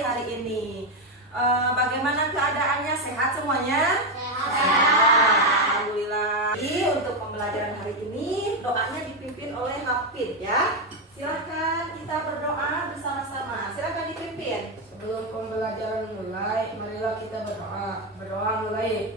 hari ini. Bagaimana keadaannya? Sehat semuanya? Sehat. Alhamdulillah. Untuk pembelajaran hari ini doanya dipimpin oleh Hafid ya. Silahkan kita berdoa bersama-sama. Silahkan dipimpin. Sebelum pembelajaran mulai, marilah kita berdoa. Berdoa mulai.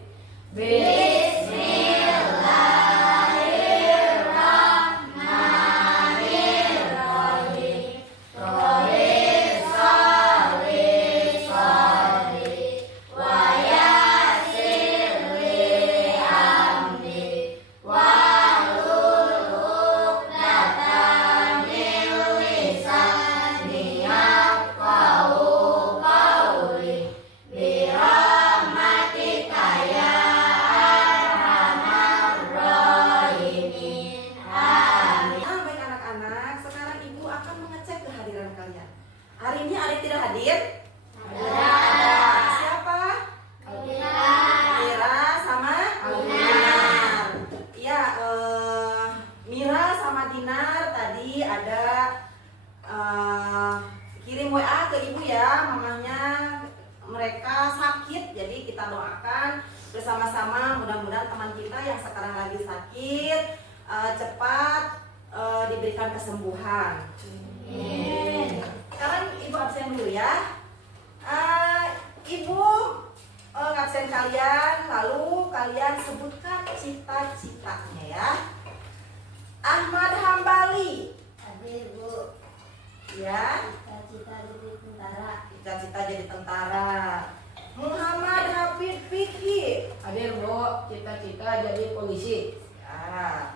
Hari ini ada yang tidak hadir? Ada. Siapa? Mira sama Dinar. Iya, Mira sama Dinar tadi ada kirim WA ke ibu ya, mamanya mereka sakit, jadi kita doakan bersama-sama mudah-mudahan teman kita yang sekarang lagi sakit cepat diberikan kesembuhan. Sekarang ibu absen dulu ya. Ibu absen kalian, lalu kalian sebutkan cita-citanya ya. Ahmad Hambali. Hadir, Bu. Ya. Cita-cita jadi tentara. Cita-cita jadi tentara. Muhammad Hafid Fikri. Hadir, Bu. Cita-cita jadi polisi. Ya.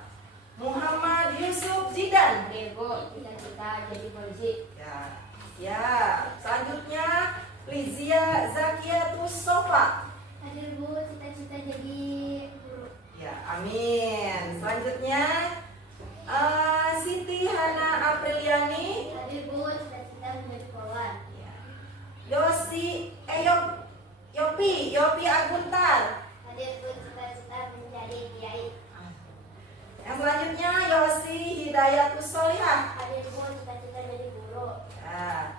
Muhammad Yusuf Zidan. Hadir, Bu. Cita-cita jadi polisi. Ya. Ya. Selanjutnya Lizia Zakiatus Sofa. Hadir, Bu. Cita-cita jadi guru. Ya, amin. Selanjutnya Siti Hana Apriliani. Hadir, Bu. Cita-cita menjadi polwan. Ya. Yopi Aguntar. Hadir, Bu. Cita-cita menjadi kiai. Yang selanjutnya Yosi Hidayatus Solihah. Hadir, Bu. Cita-cita jadi guru. Ya.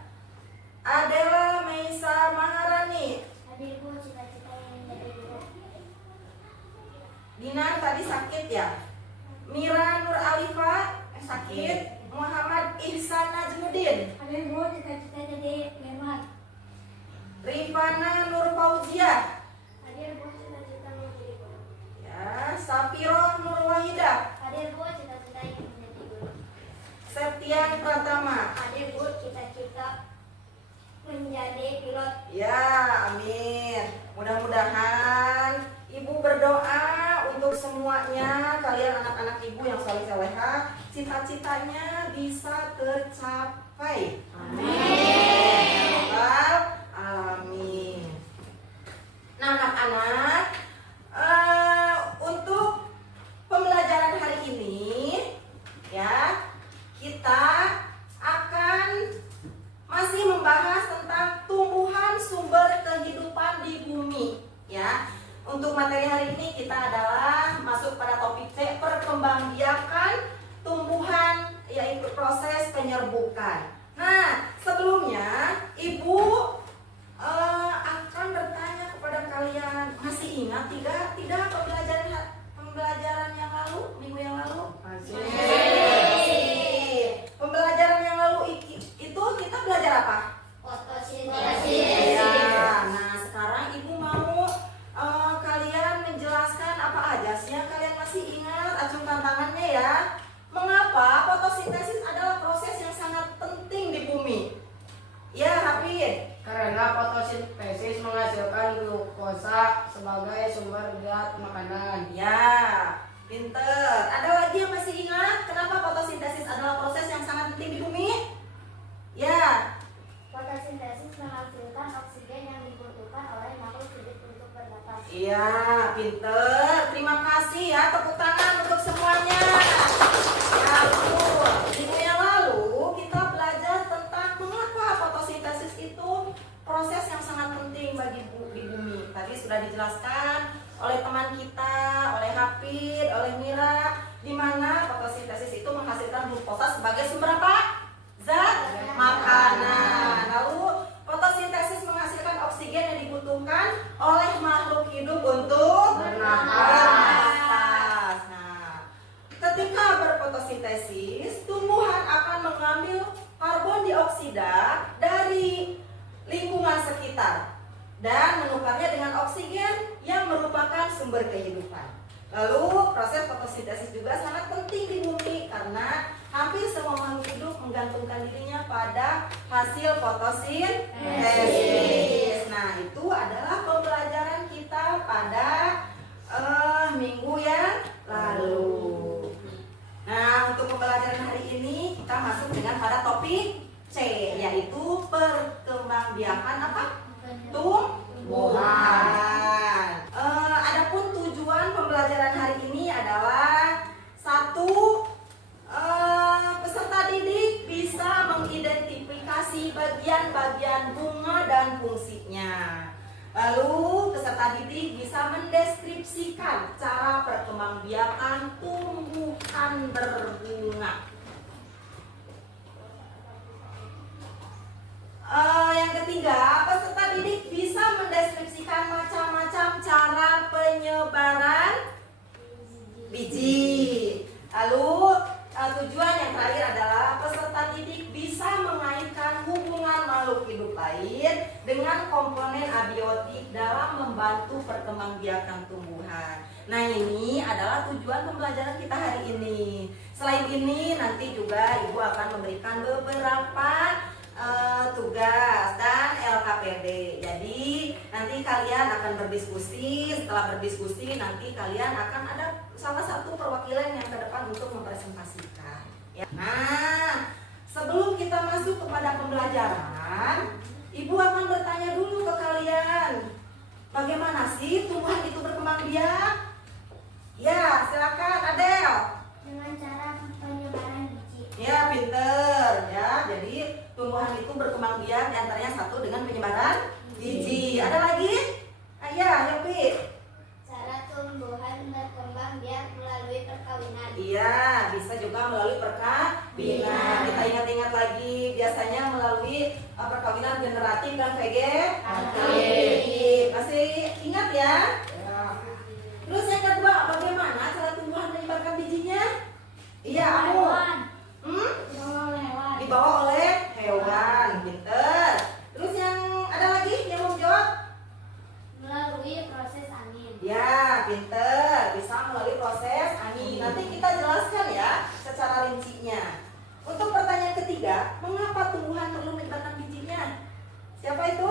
Adela Meisa Maharani. Hadir, Bu. Cita-cita menjadi guru. Dinar tadi sakit ya. Mira Nur Alifa sakit. Muhammad Ihsan Najmuddin. Hadir, Bu. Cita-cita jadi preman. Rifana Nur Fauziah. Hadir, Bu. Cita-cita menjadi guru. Ya. Safiroh Nur Wahidah. Hadir, Bu. Cita-cita ingin menjadi guru. Septian Pratama. Hadir, Bu. Cita-cita menjadi pilot. Ya, amin. Mudah-mudahan ibu berdoa untuk semuanya, kalian anak-anak ibu yang saleh-salehah, cita-citanya bisa tercapai. Amin. Amin. Nah, anak-anak, untuk pembelajaran hari ini, ya, kita akan masih membahas tentang tumbuhan sumber kehidupan di bumi, ya. Untuk materi hari ini kita adalah masuk pada topik C, perkembangbiakan tumbuhan, yaitu proses penyerbukan. Nah, sebelumnya ibu akan bertanya kepada kalian, masih ingat tidak pembelajaran yang lalu, minggu yang lalu? Masih. Pembelajaran yang lalu itu kita belajar apa? Fotosintesis. Ya, nah sekarang ibu mau kalian menjelaskan apa aja sih yang kalian masih ingat. Acungkan tangannya ya. Mengapa fotosintesis adalah proses yang sangat penting di bumi? Ya, Hafid. Karena fotosintesis menghasilkan glukosa sebagai sumber zat makanan. Ya, pinter. Ada lagi yang masih ingat kenapa fotosintesis adalah proses yang sangat penting di bumi? Ya. Fotosintesis menghasilkan oksigen yang dibutuhkan oleh makhluk hidup untuk bernafas. Iya, pinter. Terima kasih ya, tepuk tangan untuk semuanya. Lalu, minggu yang lalu kita belajar tentang mengapa fotosintesis itu proses yang sangat penting bagi di bumi. Tadi sudah dijelaskan oleh teman kita, oleh Hafid, oleh Mira, di mana fotosintesis itu menghasilkan glukosa sebagai sumber apa? Zat makanan. Lalu fotosintesis Lalu proses fotosintesis juga sangat penting di bumi karena hampir semua makhluk hidup menggantungkan dirinya pada hasil fotosintesis. Nah, itu adalah pembelajaran kita pada minggu yang lalu. Nah, untuk pembelajaran hari ini kita masuk dengan pada topik C, yaitu perkembangbiakan apa? Tumbuhan. Adapun tujuan pembelajaran hari ini adalah satu, peserta didik bisa mengidentifikasi bagian-bagian bunga dan fungsinya. Lalu peserta didik bisa mendeskripsikan cara perkembangbiakan tumbuhan berbunga. Yang ketiga, peserta didik bisa mendeskripsikan macam-macam cara penyebaran biji. Lalu tujuan yang terakhir adalah peserta didik bisa mengaitkan hubungan makhluk hidup lain dengan komponen abiotik dalam membantu perkembangbiakan tumbuhan. Nah, ini adalah tujuan pembelajaran kita hari ini. Selain ini, nanti juga Ibu akan memberikan beberapa tugas dan LKPD. Jadi nanti kalian akan berdiskusi. Setelah berdiskusi, nanti kalian akan ada salah satu perwakilan yang ke depan untuk mempresentasikan. Ya. Nah, sebelum kita masuk kepada pembelajaran, Ibu akan bertanya dulu ke kalian, bagaimana sih tumbuhan itu berkembang biak? Ya, silakan Adel. Dengan cara penyebaran biji. Ya, pinter ya. Jadi tumbuhan itu berkembang biak diantaranya satu dengan penyebaran biji. Ada lagi? Ya, Yopi. Cara tumbuhan berkembang biak melalui perkawinan. Iya, bisa juga melalui perkawinan. Kita ingat-ingat lagi, biasanya melalui perkawinan generatif dan vegetatif. Masih ingat ya? Terus yang kedua, bagaimana cara tumbuhan menyebarkan bijinya? Iya, aku. Dibawa oleh hewan. Pinter. Terus yang ada lagi yang mau jawab? Melalui proses angin. Ya, pinter. Bisa melalui proses angin. Nanti kita jelaskan ya secara rincinya. Untuk pertanyaan ketiga, mengapa tumbuhan perlu menyebarkan bijinya? Siapa itu?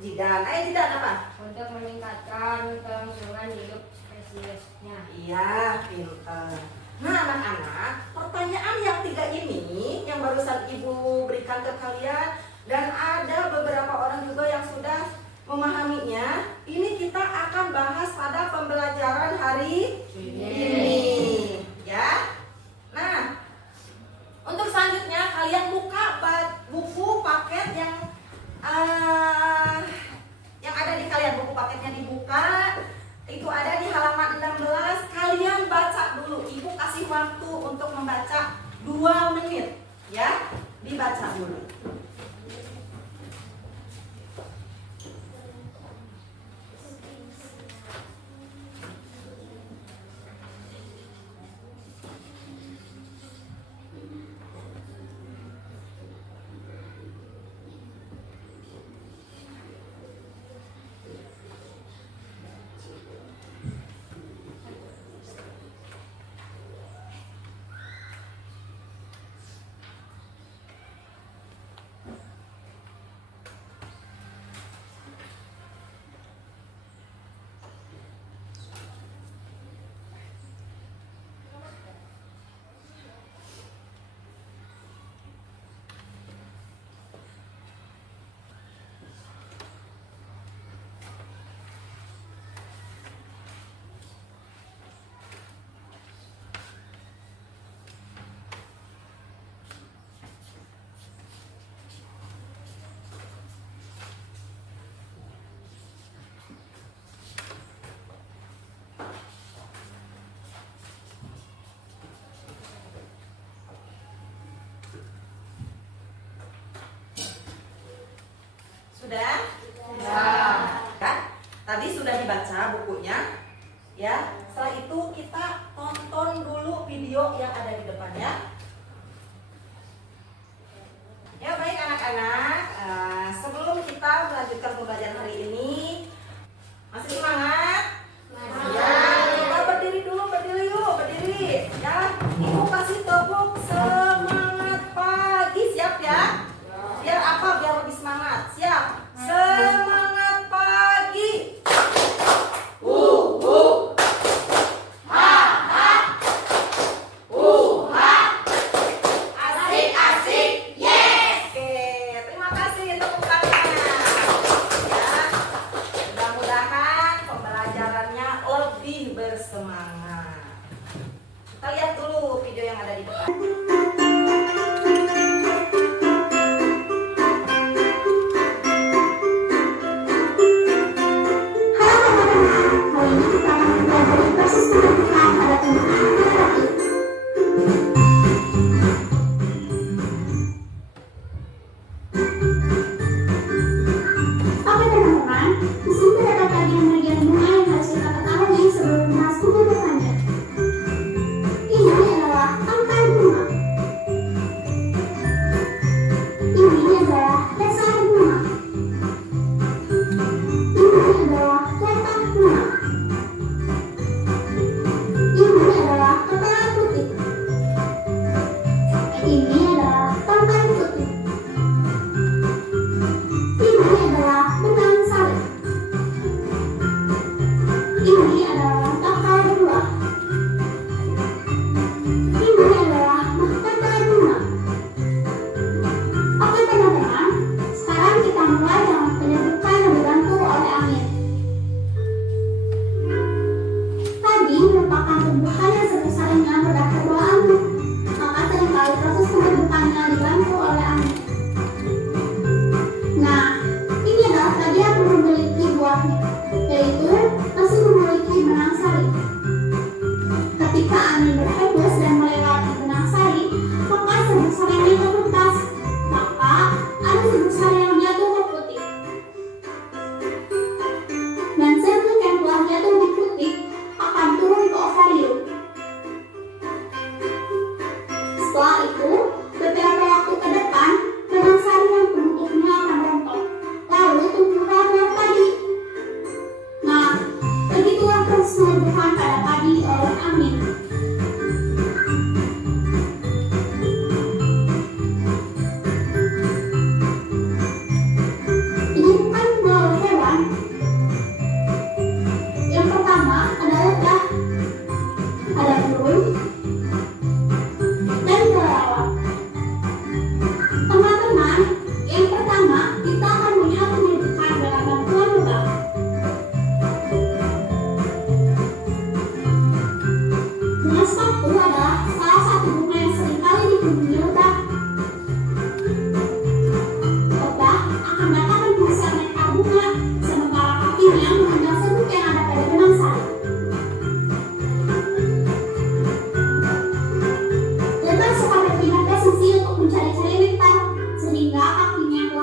Jidan. Ayo Jidan, apa? Untuk meningkatkan kelangsungan hidup spesiesnya. Iya, pinter. Nah, anak-anak, pertanyaan yang tiga ini yang barusan Ibu berikan ke kalian, dan ada beberapa orang juga yang sudah memahaminya. Ini kita akan bahas pada pembelajaran hari ini. Ya. Nah, untuk selanjutnya kalian buka buku paket yang ada di kalian. Buku paketnya dibuka. Itu ada di halaman 16. Kalian baca dulu. Ibu kasih waktu untuk membaca 2 menit. Ya, dibaca dulu. Sudah? Sudah. Kan? Tadi sudah dibaca bukunya. Ya. Setelah itu kita tonton dulu video yang ada di depannya. Ya, baik anak-anak. Sebelum kita melanjutkan pembelajaran hari ini, masih semangat? Ya.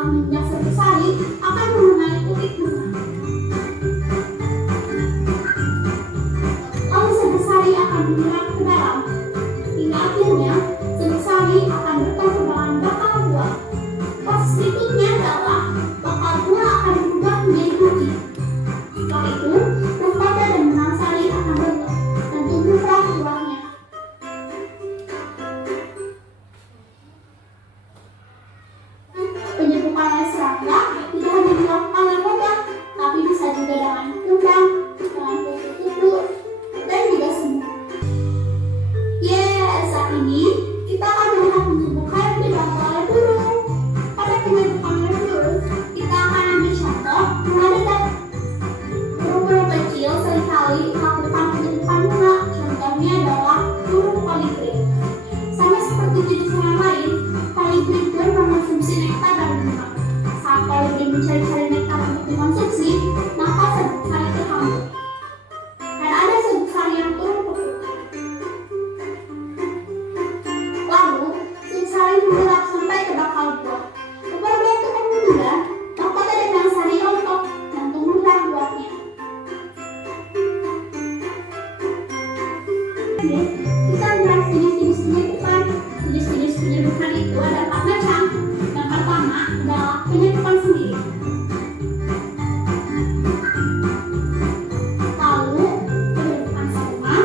minyak serbuk sari akan mengenai kulit bunga. Lalu serbuk sari akan menyerap ke dalam, hingga akhirnya serbuk sari akan bertemu dengan bakal buah. Proses berikutnya adalah bakal buah akan berubah menjadi biji. Setelah itu, mahkota dan benang sari akan bentuk dan tumbuhlah buahnya. Penyebukan oleh serangga tidak hanya dilakukan dengan mudah, tapi bisa juga dengan kembang, dengan kupu-kupu, dan juga semut. Saat ini kita akan melihat penyebukan yang dibantu oleh burung. Pada penyebukan oleh burung, kita akan ambil contoh bunga dekat. Burung-burung kecil seringkali melakukan penyebukan bunga. Contohnya adalah burung kolibri. Sama seperti jenis yang lain, kolibri pun mengonsumsi nektar dari bunga. Saat kolibri mencari-cari nektar untuk dikonsumsi, maka serbuk sari terhambat. Dan ada serbuk sari yang turun ke perut. Lalu, serbuk sari menguap sampai ke bakal buah. Beberapa waktu kemudian, mahkota dan benang sari rontok dan tumbuhlah buahnya. Kita membahas jenis-jenis penyebukan. Jenis-jenis penyebukan itu ada 4 macam. Yang pertama adalah penyebukan sendiri. Lalu penyebukan sambungan,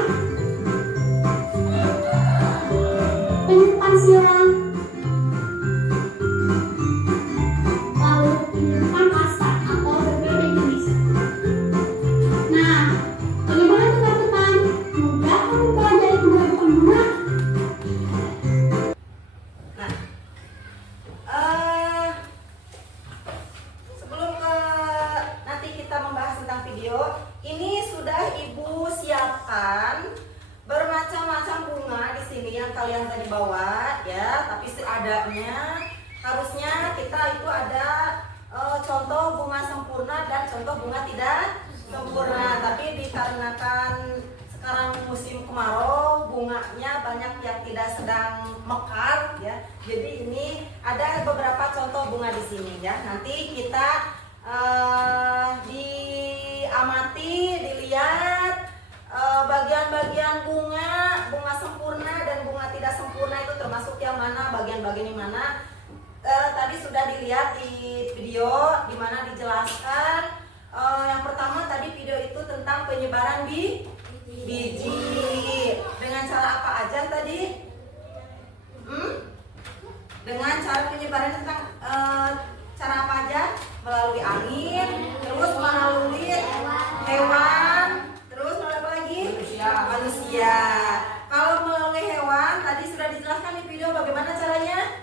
penyebukan silang, lalu penyebukan pasar atau berbagai jenis. Nah, bagaimana teman-teman? Mudah kamu pelajari penyebukan bunga? Nah, sebelum nanti kita membahas tentang video, ini sudah Ibu siapkan bermacam-macam bunga di sini yang kalian tadi bawa ya, tapi seadanya harusnya kita itu ada contoh bunga sempurna dan contoh bunga tidak sempurna, tapi dikarenakan sekarang musim kemarau bunganya banyak yang tidak sedang mekar ya, jadi ini ada beberapa contoh bunga di sini ya. Nanti kita diamati, dilihat bagian-bagian bunga sempurna dan bunga tidak sempurna itu termasuk yang mana, bagian-bagian yang mana. Tadi sudah dilihat di video di mana dijelaskan. Yang pertama tadi video itu tentang penyebaran biji. Dengan cara apa aja tadi? Dengan cara penyebaran tentang cara apa aja? Melalui angin, terus melalui hewan, terus melalui apa lagi? Manusia. Kalau melalui hewan tadi sudah dijelaskan di video bagaimana caranya?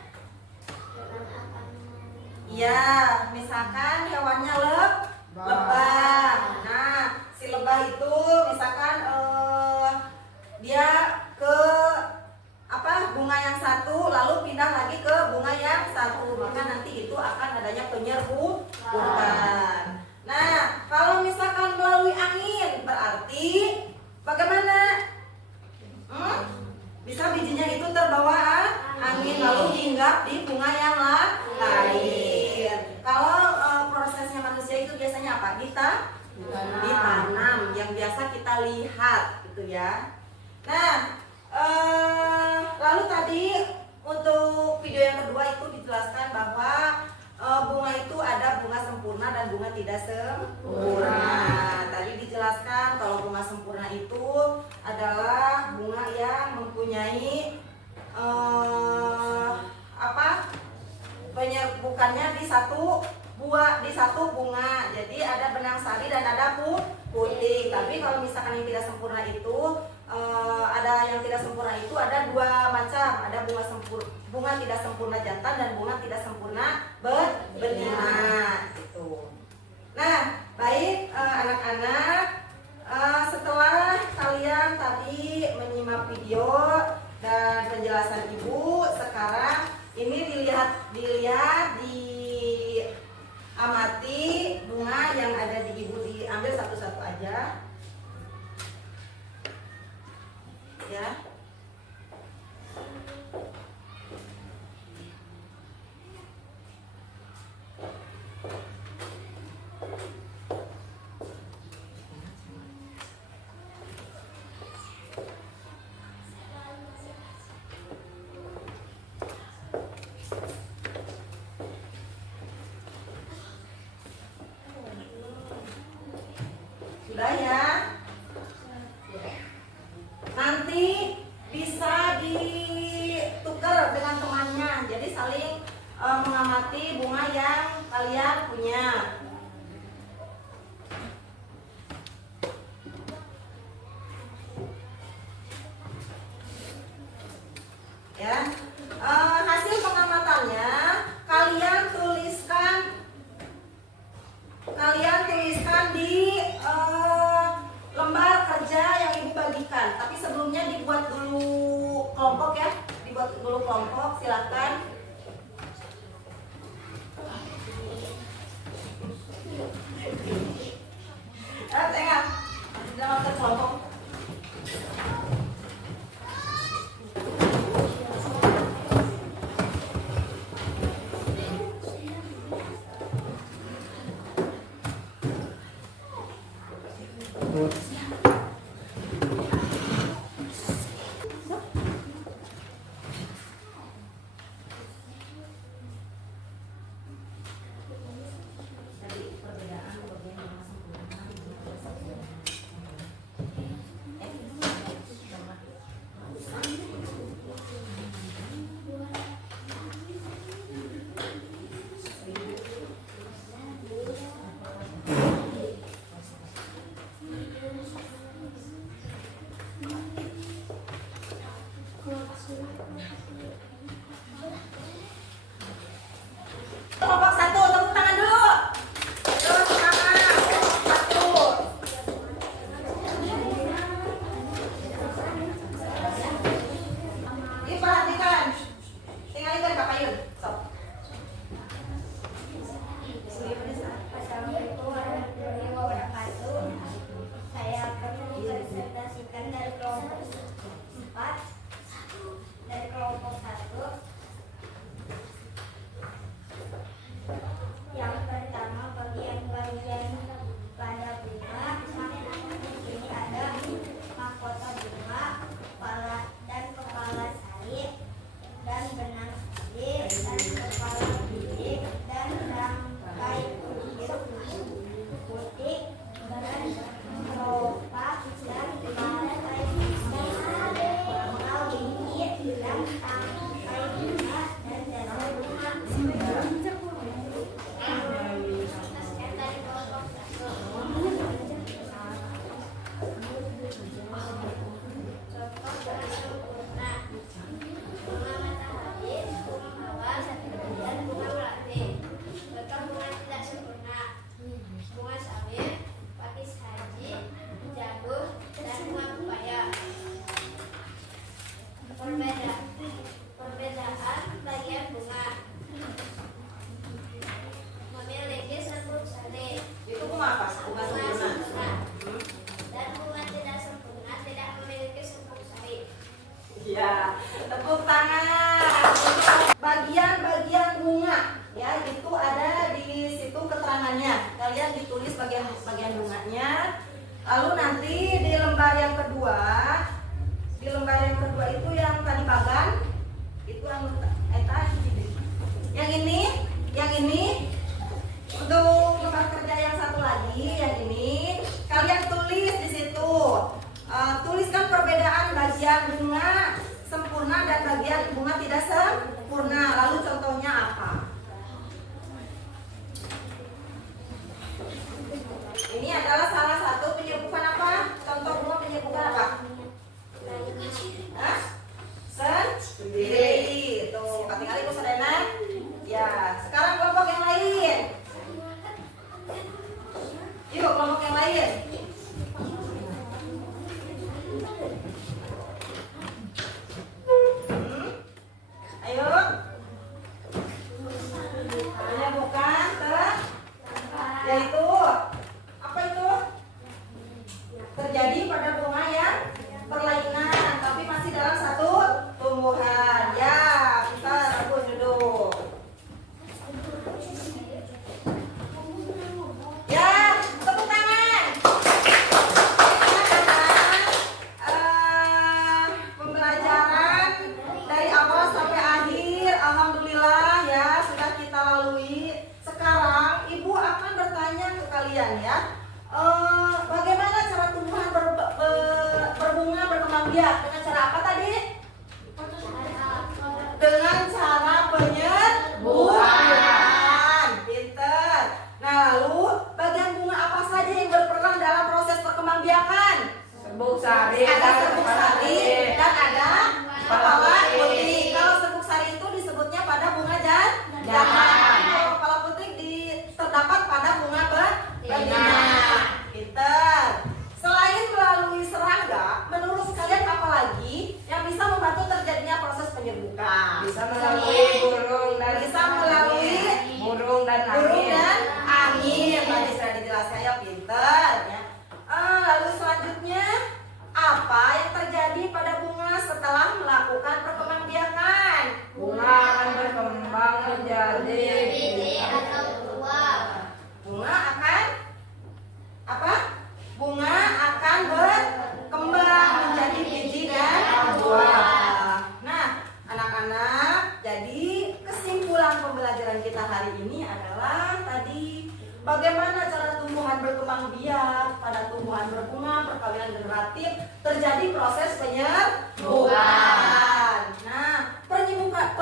Ya, misalkan hewannya lebah. Nah, si lebah itu misalkan dia ke bunga yang satu lalu pindah lagi ke bunga yang satu, maka nanti itu akan adanya penyerbukan. Nah, kalau misalkan melalui angin berarti bagaimana? Bisa bijinya itu terbawa angin lalu hinggap di bunga yang lain. Kalau prosesnya manusia itu biasanya apa? Ditanam yang biasa kita lihat gitu ya. Nah, lalu tadi untuk video yang kedua itu dijelaskan bahwa bunga itu ada bunga sempurna dan bunga tidak sempurna. Tadi dijelaskan kalau bunga sempurna itu adalah bunga yang mempunyai penyerbukannya di satu bunga. Jadi ada benang sari dan ada putih. Tapi kalau misalkan yang tidak sempurna itu ada yang tidak sempurna itu ada 2 macam. Ada bunga tidak sempurna jantan dan bunga tidak sempurna betina gitu. Nah, baik anak-anak, setelah kalian tadi menyimak video dan penjelasan Ibu, sekarang ini diamati bunga yang ada di Ibu, diambil satu-satu aja ya. Udah ya. Nanti bisa ditukar dengan temannya. Jadi saling mengamati bunga yang kalian punya. Ya. Hasil pengamatannya kalian tuliskan di lembar kerja yang ibu bagikan. Tapi sebelumnya dibuat dulu kelompok ya, dibuat dulu kelompok. Silakan. Tengah, jangan terkelompok. Kelompok 1, tepuk tangan dulu. Terus sama kelompok 1. Ini perhatikan. Tinggal itu Kak Payun. Stop. Assalamualaikum warahmatullahi wabarakatuh. Saya akan mempresentasikan dari kelompok 4. Dari kelompok 1. Yang pertama, bagian-bagian pada bunga. Di sini ada mahkota bunga, kepala dan kepala salib, dan benang salib, dan kepala bilik, dan rangkai putih, dan kelopak, dan rantai bunga, dan tangkai bunga, dan dasar bunga. Perbedaan bagian bunga memiliki serbuk salib. Itu bunga apa? Bunga sempurna. Dan bunga tidak sempurna tidak memiliki serbuk salib. Ya, tepuk tangan. Bagian-bagian bunga, ya itu ada di situ keterangannya. Kalian ditulis bagian bunganya. Lalu nanti di lembar yang kedua itu yang tadi pagan, itu yang ini untuk lembar kerja yang satu lagi, yang ini kalian tulis di situ. Tuliskan perbedaan bagian bunga sempurna dan bagian bunga tidak sempurna. Lalu contohnya apa? Ini adalah salah satu penyebutan apa? Contoh bunga penyebutan apa? Hah? Sendiri. Tuh, tinggal ibu Sadana. Ya, sekarang kelompok yang lain. Yuk, kelompok yang lain. Ayo. Menyebutkan yaitu apa itu? Terjadi pada bunga yang berlainan tapi masih dalam satu tumbuhan. Ya, kita rebut duduk. Ya, tepuk tangan. Pembelajaran dari awal sampai akhir, alhamdulillah ya sudah kita lalui. Sekarang ibu akan bertanya ke kalian ya, bagaimana berkembang biak dengan cara apa tadi? Dengan cara penyerbukan. Pinter. Nah, lalu bagian bunga apa saja yang berperan dalam proses perkembangbiakan? Serbuk sari. Ada serbuk sari dan ada kepala putih. Kalau serbuk sari itu disebutnya pada bunga jantan. Kalau kepala putih terdapat pada bunga betina. Pinter. Selain melalui serangga, menurut kalian apa lagi yang bisa membantu terjadinya proses penyerbukan? Bisa melalui burung dan angin. Tadi sudah dijelaskan ya, pinter ya. Lalu selanjutnya apa yang terjadi pada bunga setelah melakukan perkembangbiakan? bunga akan berkembang menjadi Bunga akan apa? Bunga akan berkembang menjadi biji dan buah. Nah, anak-anak, jadi kesimpulan pembelajaran kita hari ini adalah tadi bagaimana cara tumbuhan berkembang biak, pada tumbuhan berbunga, perkawinan generatif, terjadi proses penyerbukan. Nah, penyerbukan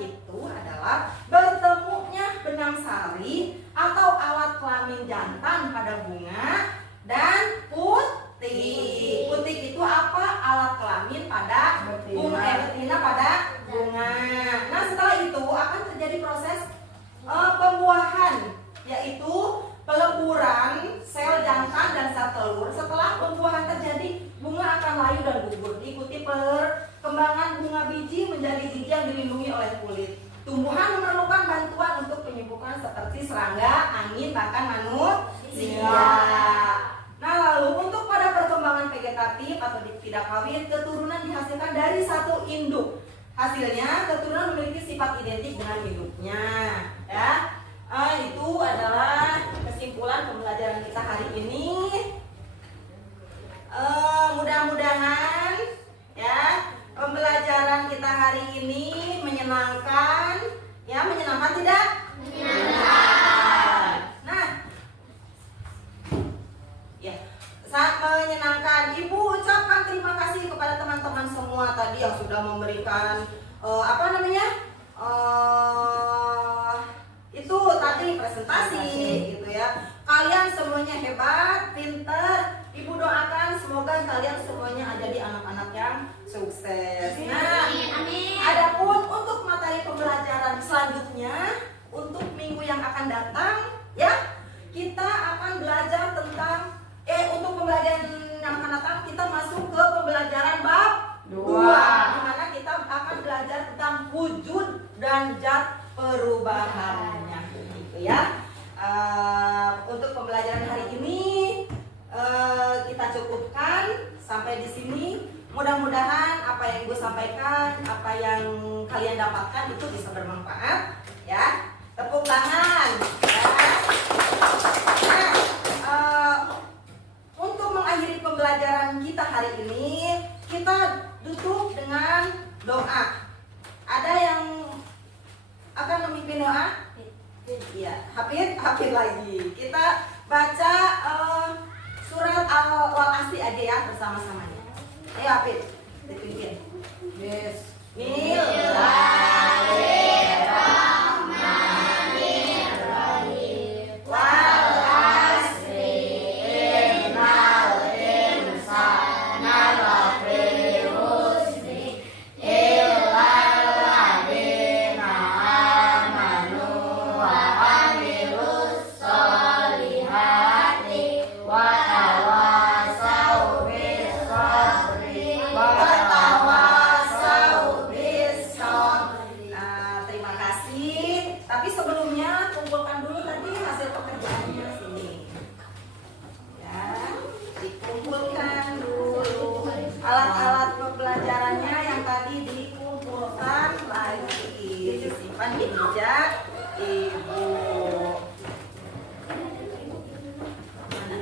itu adalah bertemunya benang sari atau alat kelamin jantan pada bunga dan putik. Putik itu apa? Alat kelamin pada bunga, betina pada bunga. Nah, setelah itu akan terjadi proses pembuahan, yaitu peleburan sel jantan dan sel telur. Setelah pembuahan terjadi, bunga akan layu dan gugur. Diikuti perkembangan bunga biji menjadi biji yang dilindungi oleh kulit. Tumbuhan memerlukan bantuan untuk penyembuhan seperti serangga, angin, bahkan manusia. Nah, lalu untuk pada perkembangan vegetatif atau tidak kawin, keturunan dihasilkan dari satu induk. Hasilnya, keturunan memiliki sifat identik dengan induknya. Ya, itu adalah kesimpulan pembelajaran kita hari ini. Mudah-mudahan ya pembelajaran kita hari ini menyenangkan. Ya, menyenangkan tidak? Menyenangkan. Nah, ya, saat menyenangkan, Ibu ucapkan terima kasih kepada teman-teman semua tadi yang sudah memberikan itu tadi presentasi gitu ya. Kalian semuanya hebat, pinter. Ibu doakan semoga kalian semuanya jadi anak-anak yang sukses. Nah, adapun untuk materi pembelajaran selanjutnya untuk minggu yang akan datang ya, kita akan belajar tentang untuk pembelajaran yang akan datang kita masuk ke pembelajaran bab 2, di mana kita akan belajar tentang wujud dan zat perubahannya gitu ya. Untuk pembelajaran hari ini kita cukupkan sampai di sini. Mudah-mudahan apa yang Ibu sampaikan, apa yang kalian dapatkan itu bisa bermanfaat ya. Tepuk tangan ya. Nah, untuk mengakhiri pembelajaran kita hari ini, kita tutup dengan doa. Ada yang akan memimpin doa? Iya, Hafid lagi. Kita baca surat Al-Asy aja ya bersama-samanya. Ayo Hafid, dipimpin. Yes. Bismillahirrahmanirrahim. Wal asri innal insana lafi khusr illa alladziina aamanu wa 'amilus sholihati wa tawassaw bis sabri wa tawassaw bis sabri. Terima kasih. Tapi sebelumnya kumpulkan dulu tadi hasil pekerjaannya sini. Ya, dikumpulkan dulu. Alat-alat pembelajarannya yang tadi dikumpulkan lagi. Disimpan di meja Ibu. Mana?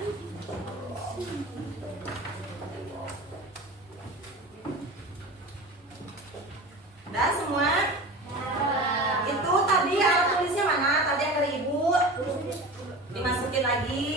Udah semua? Itu tadi alat tulisnya mana? Tadi yang dari Ibu dimasukin lagi.